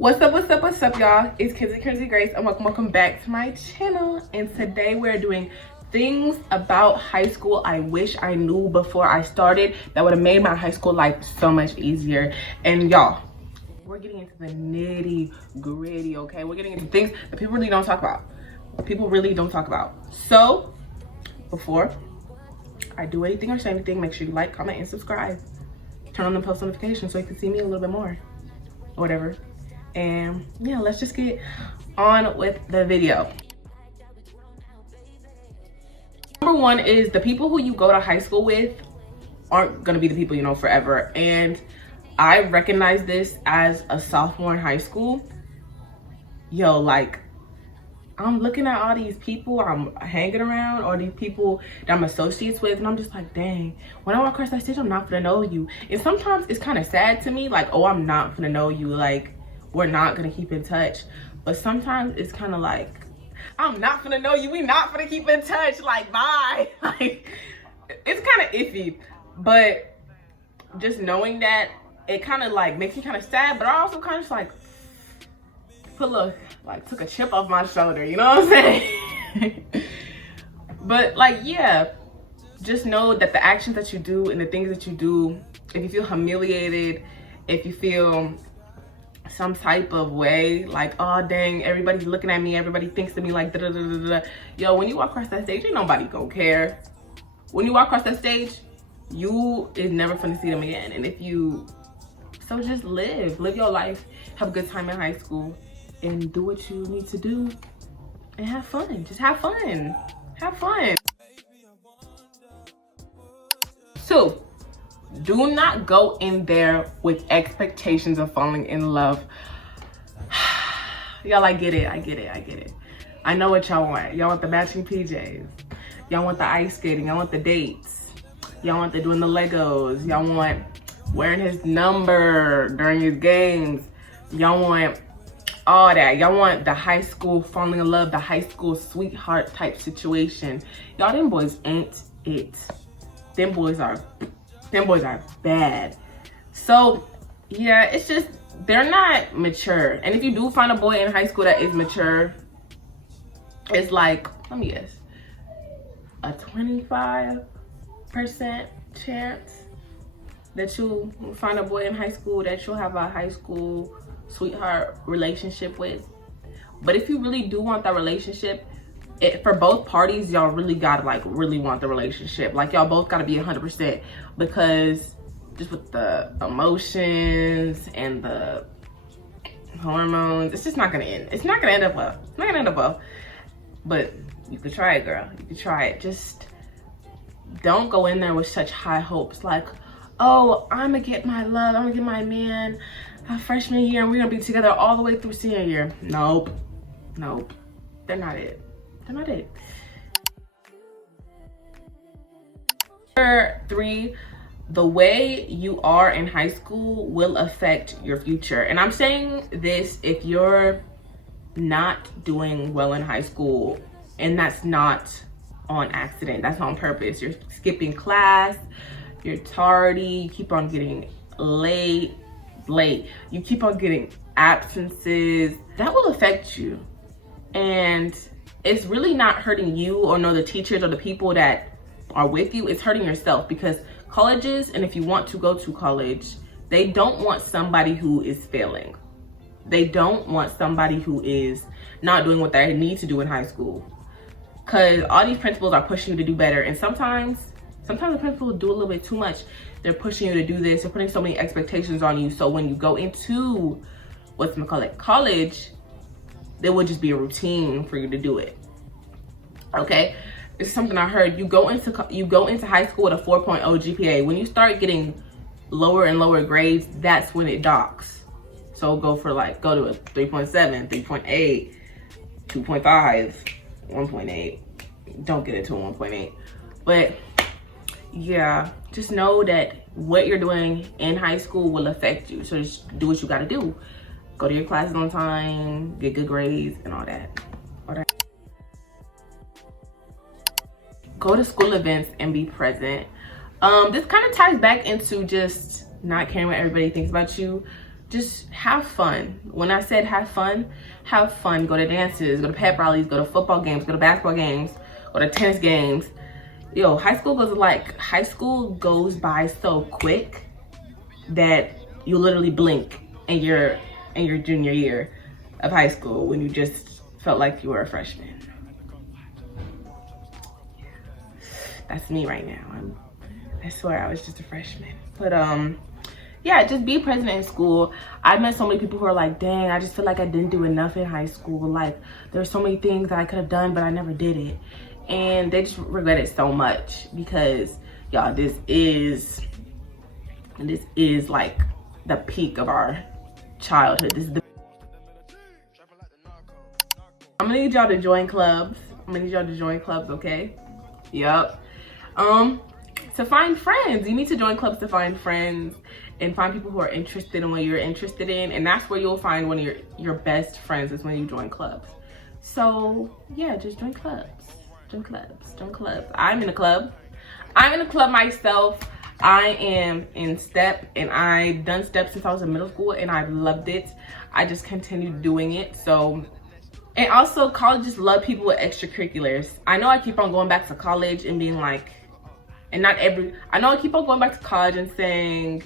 What's up, y'all? It's 𝐒𝐿𝐿 and welcome back to my channel. And today we're doing things about high school I wish I knew before I started that would have made my high school life so much easier. And y'all, we're getting into the nitty gritty, okay? We're getting into things that people really don't talk about. So before I do anything or say anything, make sure you like, comment, and subscribe. Turn on the post notifications so you can see me a little bit more or whatever. And yeah, let's just get on with the video. Number one is the people who you go to high school with aren't gonna be the people you know forever. And I recognize this as a sophomore in high school. Yo, like, I'm looking at all these people I'm hanging around or these people that I'm associates with, and I'm just like, dang, when I walk across that stage, I'm not gonna know you. And sometimes it's kind of sad to me, like, oh, I'm not gonna know you, like, we're not gonna keep in touch. But sometimes it's kind of like, I'm not gonna know you, we not gonna keep in touch, like, bye. Like, it's kind of iffy. But just knowing that, it kind of like makes me kind of sad, but I also kind of just like took a chip off my shoulder, you know what I'm saying? But like, yeah, just know that the actions that you do and the things that you do, if you feel humiliated, if you feel some type of way, like, oh dang, everybody's looking at me, everybody thinks of me like da da da da da. Yo, when you walk across that stage, ain't nobody gonna care. When you walk across that stage, you is never gonna see them again. And if you, so just live your life, have a good time in high school, and do what you need to do, and have fun. Just have fun. Have fun. 2, do not go in there with expectations of falling in love. Y'all, I get it. I know what y'all want. Y'all want the matching PJs. Y'all want the ice skating. Y'all want the dates. Y'all want the doing the Legos. Y'all want wearing his number during his games. Y'all want all that. Y'all want the high school falling in love, the high school sweetheart type situation. Y'all, them boys ain't it. Them boys are bad. So yeah, it's just, they're not mature. And if you do find a boy in high school that is mature, it's like, let me guess, a 25% chance that you'll find a boy in high school that you'll have a high school sweetheart relationship with. But if you really do want that relationship, for both parties, y'all really gotta like really want the relationship. Like, y'all both gotta be 100%, because just with the emotions and the hormones, it's just not gonna end. It's not gonna end up well. But you could try it, girl. You could try it. Just don't go in there with such high hopes, like, oh, I'm gonna get my love, I'm gonna get my man freshman year, and we're gonna be together all the way through senior year. Nope. They're not it. Number 3, the way you are in high school will affect your future. And I'm saying this if you're not doing well in high school, and that's not on accident, that's on purpose. You're skipping class, you're tardy, you keep on getting late, you keep on getting absences, that will affect you. And it's really not hurting you or the teachers or the people that are with you, it's hurting yourself. Because colleges, and if you want to go to college, they don't want somebody who is failing. They don't want somebody who is not doing what they need to do in high school. Because all these principals are pushing you to do better. And sometimes the principals do a little bit too much. They're pushing you to do this. They're putting so many expectations on you. So when you go into college, there will just be a routine for you to do it. Okay, it's something I heard. You go into high school with a 4.0 GPA. When you start getting lower and lower grades, that's when it docks. So go to a 3.7, 3.8, 2.5, 1.8. Don't get into a 1.8. But yeah, just know that what you're doing in high school will affect you. So just do what you gotta do. Go to your classes on time, get good grades, and all that. Go to school events and be present. This kind of ties back into just not caring what everybody thinks about you. just have fun. When I said have fun, go to dances, go to pep rallies, go to football games, go to basketball games, go to tennis games. Yo, high school goes by so quick that you literally blink in your junior year of high school when you just felt like you were a freshman. That's me right now. I swear I was just a freshman. But yeah, just be present in school. I met so many people who are like, dang, I just feel like I didn't do enough in high school. Like, there's so many things that I could have done, but I never did it. And they just regret it so much because, y'all, this is like the peak of our childhood. I'm gonna need y'all to join clubs. Okay? Yup. To find friends. You need to join clubs to find friends and find people who are interested in what you're interested in. And that's where you'll find one of your best friends, is when you join clubs. So yeah, just join clubs. Join clubs. I'm in a club myself. I am in step, and I've done step since I was in middle school, and I've loved it. I just continued doing it. So, and also colleges love people with extracurriculars. I know I keep on going back to college and being like, I know I keep on going back to college and saying,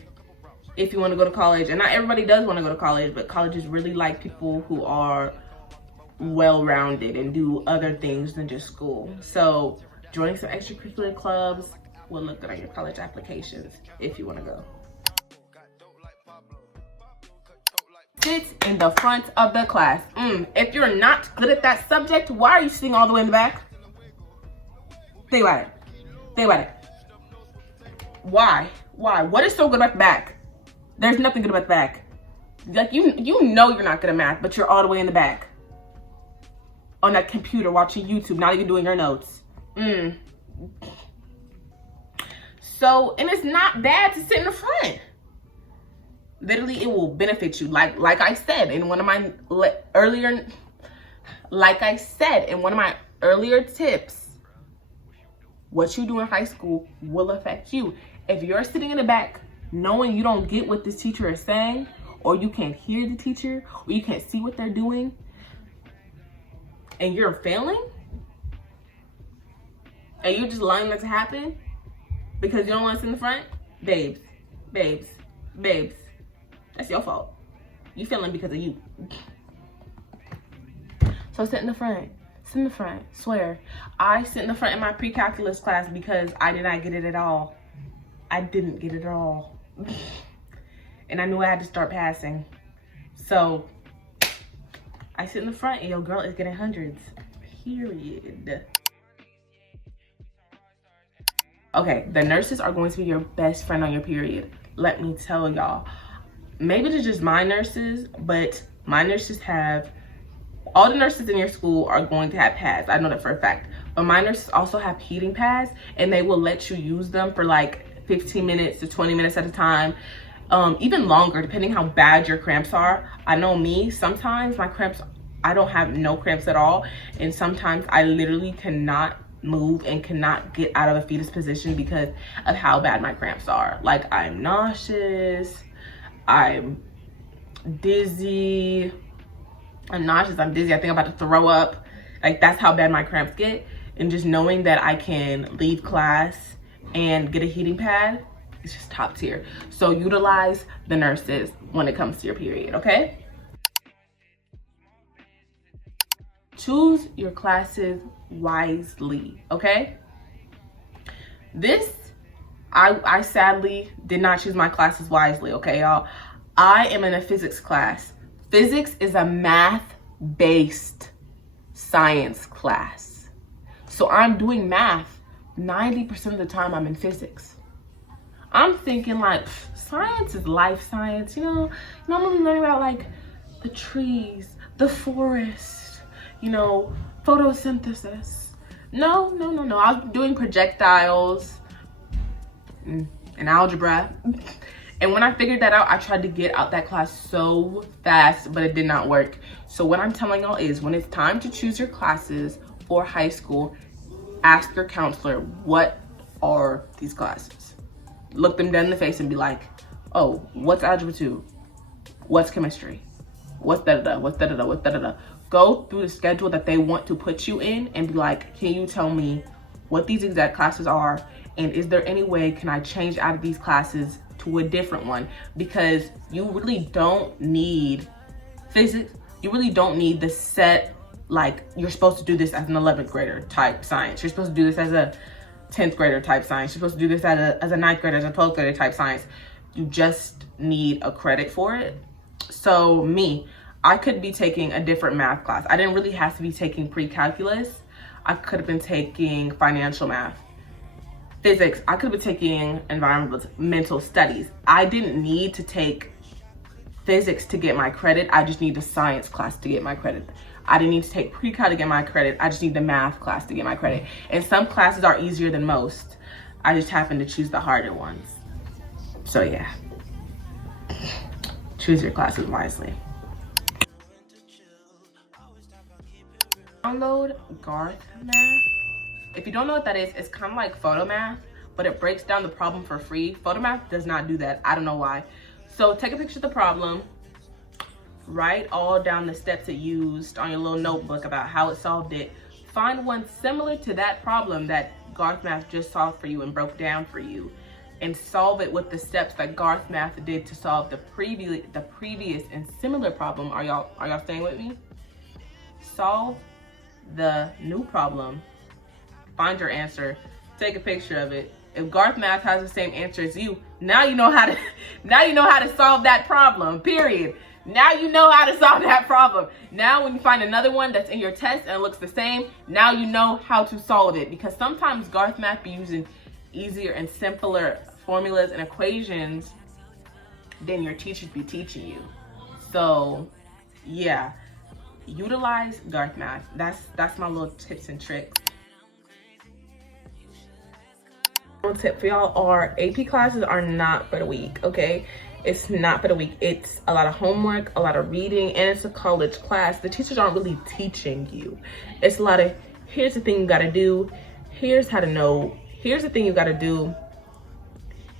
if you want to go to college, and not everybody does want to go to college, but colleges really like people who are well-rounded and do other things than just school. So joining some extracurricular clubs will look good on your college applications if you want to go. Sit in the front of the class. If you're not good at that subject, why are you sitting all the way in the back? Think about it. Why? What is so good about the back? There's nothing good about the back. Like, you know you're not good at math, but you're all the way in the back on that computer watching YouTube, not even doing your notes. So, and it's not bad to sit in the front. Literally, it will benefit you. Like I said in one of my earlier tips, what you do in high school will affect you. If you're sitting in the back knowing you don't get what this teacher is saying, or you can't hear the teacher, or you can't see what they're doing, and you're failing, and you're just allowing that to happen because you don't want to sit in the front, babes, that's your fault. You failing because of you. So sit in the front. Swear. I sit in the front in my pre-calculus class because I did not get it at all. I didn't get it at all. And I knew I had to start passing. So I sit in the front, and your girl is getting hundreds. Period. Okay, the nurses are going to be your best friend on your period. Let me tell y'all. Maybe it's just my nurses, but my nurses have, all the nurses in your school are going to have pads. I know that for a fact. But my nurses also have heating pads, and they will let you use them for like 15 minutes to 20 minutes at a time. Even longer, depending how bad your cramps are. I know me, sometimes my cramps, I don't have no cramps at all. And sometimes I literally cannot move and cannot get out of a fetus position because of how bad my cramps are. Like, I'm nauseous, I'm dizzy, I think I'm about to throw up. Like, that's how bad my cramps get. And just knowing that I can leave class and get a heating pad, it's just top tier. So utilize the nurses when it comes to your period, okay? Choose your classes wisely, okay? I sadly did not choose my classes wisely, okay, y'all? I am in a physics class. Physics is a math-based science class. So I'm doing math 90% of the time. I'm in physics. I'm thinking like, science is life science, you know? I'm really learning about like the trees, the forest, you know, photosynthesis. No. I was doing projectiles and algebra. And when I figured that out, I tried to get out that class so fast, but it did not work. So what I'm telling y'all is, when it's time to choose your classes for high school, ask your counselor, what are these classes? Look them dead in the face and be like, oh, what's algebra 2? What's chemistry? What's da-da-da? What's da-da-da? What's da-da-da? Go through the schedule that they want to put you in and be like, can you tell me what these exact classes are? And is there any way can I change out of these classes to a different one? Because you really don't need physics. You really don't need the set, like you're supposed to do this as an 11th grader type science. You're supposed to do this as a 10th grader type science. You're supposed to do this as a 9th grader, as a 12th grader type science. You just need a credit for it. So I could be taking a different math class. I didn't really have to be taking pre-calculus. I could have been taking financial math. Physics, I could have been taking environmental studies. I didn't need to take physics to get my credit. I just need the science class to get my credit. I didn't need to take pre-cal to get my credit. I just need the math class to get my credit. And some classes are easier than most. I just happen to choose the harder ones. So yeah, choose your classes wisely. Download 𝐒𝐿 Math. If you don't know what that is, it's kind of like photo math, but it breaks down the problem for free. Photo math does not do that. I don't know why. So take a picture of the problem, write all down the steps it used on your little notebook about how it solved it. Find one similar to that problem that 𝐒𝐿 Math just solved for you and broke down for you, and solve it with the steps that 𝐒𝐿 Math did to solve the previous and similar problem. Are y'all staying with me? Solve the new problem, find your answer, take a picture of it. If 𝐒𝐿 Math has the same answer as you, now you know how to solve that problem, period. Now you know how to solve that problem. Now when you find another one that's in your test and it looks the same, now you know how to solve it. Because sometimes 𝐒𝐿 Math be using easier and simpler formulas and equations than your teachers be teaching you. So yeah, utilize 𝐒𝐿 Math. That's my little tips and tricks. One tip for y'all are AP classes are not for the week, okay? It's not for the week. It's a lot of homework, a lot of reading, and it's a college class. The teachers aren't really teaching you. It's a lot of, here's the thing you gotta do, here's how to know, here's the thing you gotta do,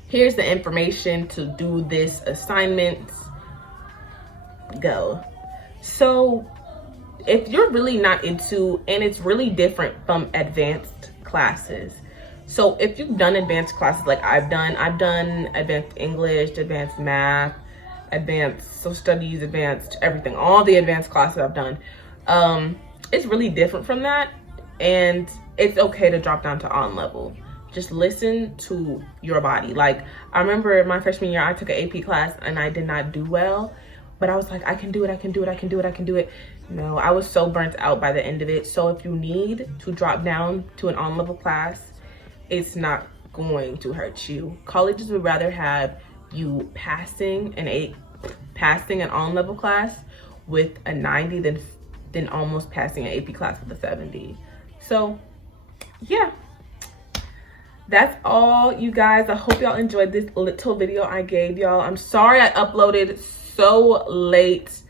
here's the information to do this assignment, go. So if you're really not into, and it's really different from advanced classes. So if you've done advanced classes like I've done advanced English, advanced math, advanced social studies, advanced everything, all the advanced classes I've done, it's really different from that. And it's okay to drop down to on level. Just listen to your body. Like I remember my freshman year, I took an AP class and I did not do well, but I was like, I can do it, I can do it, I can do it, I can do it. No, I was so burnt out by the end of it. So if you need to drop down to an on level class, it's not going to hurt you. Colleges would rather have you passing an on-level class with a 90 than almost passing an AP class with a 70. So yeah, that's all, you guys. I hope y'all enjoyed this little video I gave y'all. I'm sorry I uploaded so late.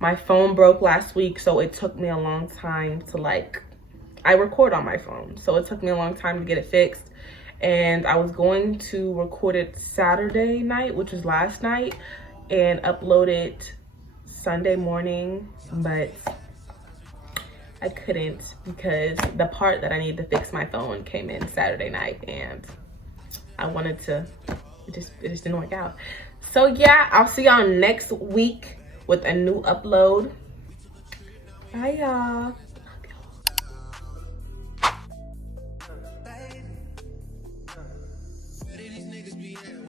My phone broke last week, so it took me a long time to I record on my phone, so it took me a long time to get it fixed. And I was going to record it Saturday night, which was last night, and upload it Sunday morning, but I couldn't because the part that I needed to fix my phone came in Saturday night, and I wanted to, it just didn't work out. So yeah, I'll see y'all next week with a new upload. Bye y'all.